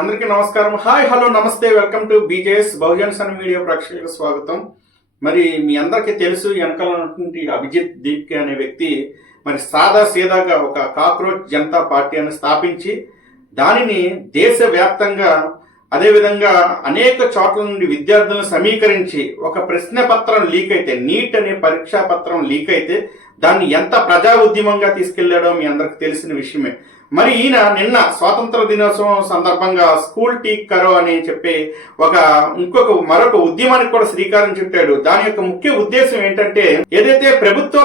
అందరికీ నమస్కారం. Hi, hello, నమస్తే. Welcome to BJS Bahujan Sun media ప్రేక్షకులకు స్వాగతం. మరి మీ అందరికీ తెలుసు, వెనకాల ఉన్నటువంటి అభిజిత్ దీప్కే అనే వ్యక్తి మరి సాదా సీదాగా ఒక కాక్రోచ్ జనతా పార్టీ అని స్థాపించి దానిని దేశవ్యాప్తంగా అదేవిధంగా అనేక చోట్ల నుండి విద్యార్థులను సమీకరించి ఒక ప్రశ్న పత్రం లీక్ అయితే, నీట్ అనే పరీక్షా పత్రం లీక్ అయితే దాన్ని ఎంత ప్రజా ఉద్యమంగా తీసుకెళ్లాడో మీ అందరికి తెలిసిన విషయమే. మరి ఈయన నిన్న స్వాతంత్ర దినోత్సవం సందర్భంగా స్కూల్ టీక్ కరో అని చెప్పి మరొక ఉద్యమానికి కూడా శ్రీకారం చుట్టాడు. దాని యొక్క ముఖ్య ఉద్దేశం ఏంటంటే, ఏదైతే ప్రభుత్వ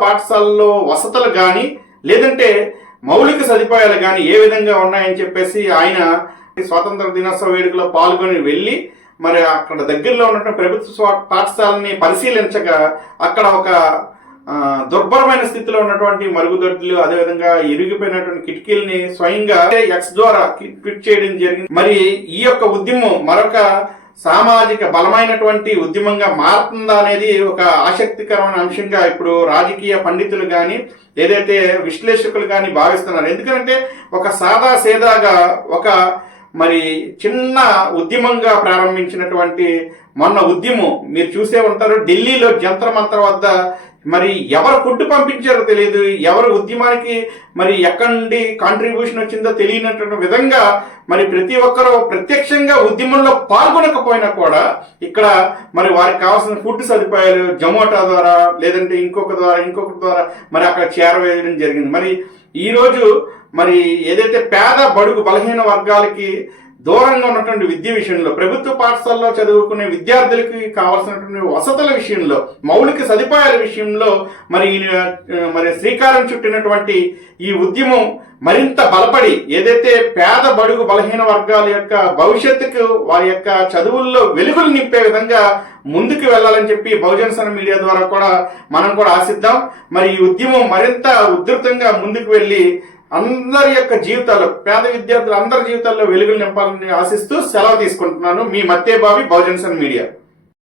పాఠశాలలో వసతులు గాని లేదంటే మౌలిక సదుపాయాలు గాని ఏ విధంగా ఉన్నాయని చెప్పేసి ఆయన స్వాతంత్ర దినోత్సవ వేడుకలో పాల్గొని వెళ్లి మరి అక్కడ దగ్గరలో ఉన్నటువంటి ప్రభుత్వ పాఠశాలని పరిశీలించగా అక్కడ ఒక దుర్భరమైన స్థితిలో ఉన్నటువంటి మరుగుదొడ్లు, అదేవిధంగా ఇరిగిపోయినటువంటి కిటికీలని స్వయంగా ఎక్స్ ద్వారా క్లిక్ చేయడం జరిగింది. మరి ఈ యొక్క ఉద్యమం మరొక సామాజిక బలమైనటువంటి ఉద్యమంగా మారుతుందా అనేది ఒక ఆసక్తికరమైన అంశంగా ఇప్పుడు రాజకీయ పండితులు గాని ఏదైతే విశ్లేషకులు గాని భావిస్తున్నారు. ఎందుకంటే ఒక సాదా సేదాగా ఒక మరి చిన్న ఉద్యమంగా ప్రారంభించినటువంటి మొన్న ఉద్యమం మీరు చూసే ఉంటారు. ఢిల్లీలో జంతర్ మంతర్ వద్ద మరి ఎవరు ఫుడ్ పంపించారో తెలియదు, ఎవరు ఉద్యమానికి మరి ఎక్కడి నుండి కాంట్రిబ్యూషన్ వచ్చిందో తెలియనటువంటి విధంగా మరి ప్రతి ఒక్కరూ ప్రత్యక్షంగా ఉద్యమంలో పాల్గొనకపోయినా కూడా ఇక్కడ మరి వారికి కావాల్సిన ఫుడ్ సదుపాయాలు జొమాటో ద్వారా లేదంటే ఇంకొకటి ద్వారా మరి అక్కడ చేరవేయడం జరిగింది. మరి ఈ రోజు మరి ఏదైతే పేద బడుగు బలహీన వర్గాలకి దూరంగా ఉన్నటువంటి విద్య విషయంలో, ప్రభుత్వ పాఠశాలలో చదువుకునే విద్యార్థులకి కావాల్సినటువంటి వసతుల విషయంలో, మౌలిక సదుపాయాల విషయంలో మరి శ్రీకారం చుట్టినటువంటి ఈ ఉద్యమం మరింత బలపడి ఏదైతే పేద బడుగు బలహీన వర్గాల యొక్క భవిష్యత్తుకు వారి యొక్క చదువుల్లో వెలుగులు నింపే విధంగా ముందుకు వెళ్ళాలని చెప్పి బహుజన్ సన్ మీడియా ద్వారా కూడా మనం కూడా ఆశిద్దాం. మరి ఈ ఉద్యమం మరింత ఉధృతంగా ముందుకు వెళ్ళి అందరి యొక్క జీవితాల్లో, పేద విద్యార్థులు అందరి జీవితాల్లో వెలుగులు నింపాలని ఆశిస్తూ సెలవు తీసుకుంటున్నాను. మీ మత్తే బావి, బహుజన్ సన్ మీడియా.